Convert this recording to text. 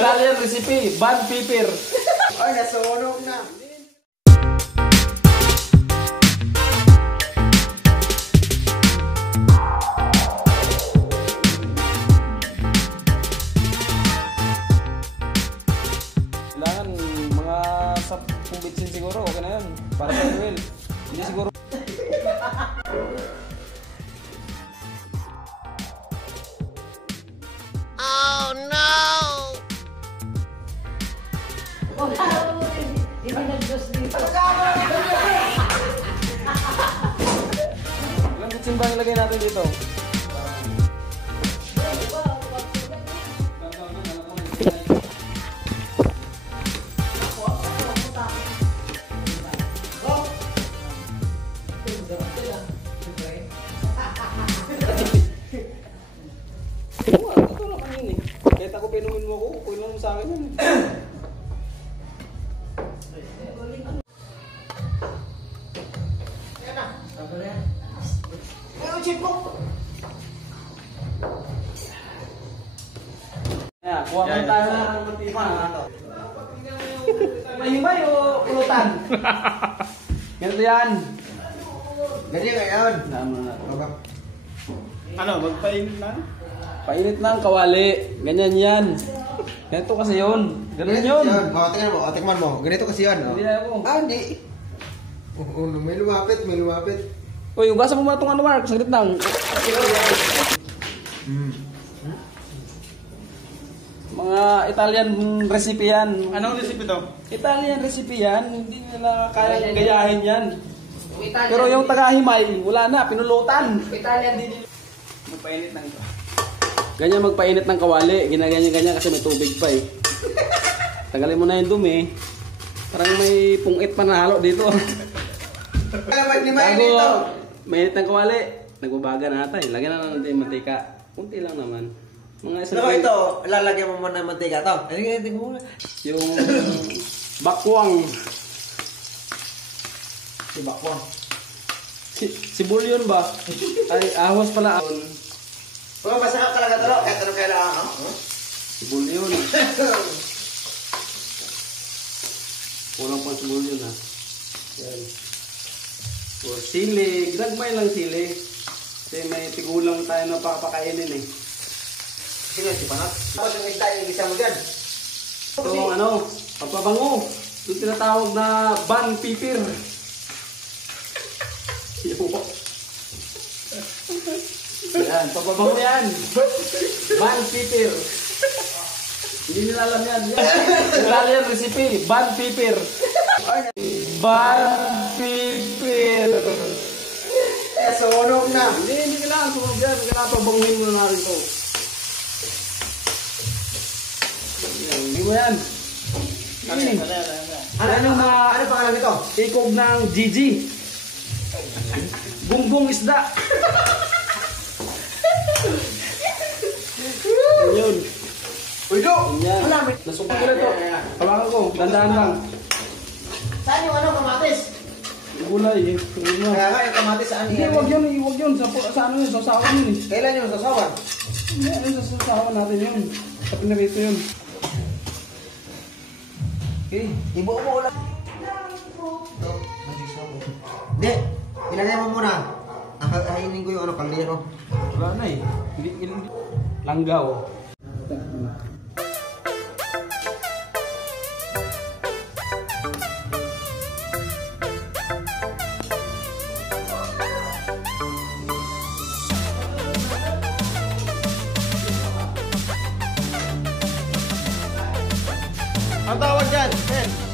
Italian recipe, band pepper. Ay, nasunog na. Kailangan mga 10 bitsin siguro, okay na yun. Para sa oil. Hindi siguro. Oh no! Ilang bitsin ba nilagay natin dito? Kahit ako pinumin mo ako, kukuin lang mo sa akin yun. Ayan, kuha mo tayo ng mantika. Mahimay o pulutan? Ganito yan. Ganyan ngayon. Ano, magpainit na? Painit na ang kawali. Ganyan yan. Ganito kasi yun. Ganun yun. Tingnan mo, tikman mo. Ganito kasi yun. Hindi na ako. Hindi. May lumapit, may lumapit. Uy, ugasa mo muna itong ano, Mark. Saglit lang. Mga Italian recipe yan. Anong recipe to? Italian recipe yan. Hindi nila kaya gayahin yan. Pero yung taga-Himay, wala na. Pinulutan. Italian din. Magpainit ng ito. Ganyan magpainit ng kawali. Ginaganyan-ganyan kasi may tubig pa eh. Tagalin mo na yung dumi. Parang may pungit pa na halo dito. Bago mainit ng kawali, nagbabaga na natin. Lagyan na lang natin yung mantika. Kunti lang naman. Mga isang Pero ito, lalagyan mo muna ng mantika to. yung bakwang. Si bakwang. Si bulyon ba? Ay, ahos pala. Oh, basta ka talaga talo. Kahit anong kailangan. Si bulyon. Kulang pang si bulyon ha. Yan. O sili. Ginagmay lang sili. Kasi may tigulang tayo na papakainin eh. Sino si Panat? Tapos yung isda yung isa mo dyan. Ito ano, pagpabango. Ito tinatawag na ban pipir. Yan, pagpabango yan. Ban pipir. Hindi nila alam yan. Italian recipe, ban pipir. Ban pipir. Sunog na. Hindi kailangan sunog yan. Kailangan pabanguhin mo na rin ito. Hindi mo yan. Ano pangalan nito? ikog ng Gigi. Bumbong isda. Ayun. Uy, do! Yan. Nasumpag ko na ito. Hawakan ko. Dandaan lang. Saan yung kamatis? Gulay eh. Kaya nga yung kamatis saan Hindi, wag yun. Sa ano yun? Sa usawan yun eh. Kailan yung sasawan? Hindi, ano sa usawan natin yun. Sa pinarito yun. Okay. Ibo mo ulang. Hindi. Ilagay mo muna. Hainin ko yung kaldero. Wala na eh. Hindi. Langgaw. Ang tawag dyan, Ben?